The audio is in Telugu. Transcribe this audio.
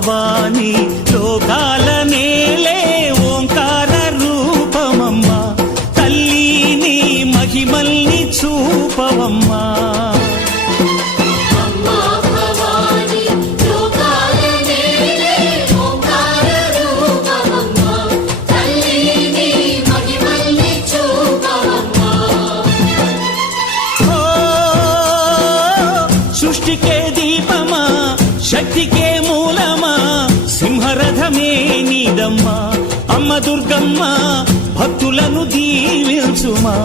భవాని లోకాల నేలే ఓంకార రూపమమ్మా తల్లి నీ మహిమల్ని చూపవమ్మా సృష్టికే దీపమా శక్తికే మూలమా సింహరథమే నీదమ్మా అమ్మ దుర్గమ్మ భక్తులను దీవించుమా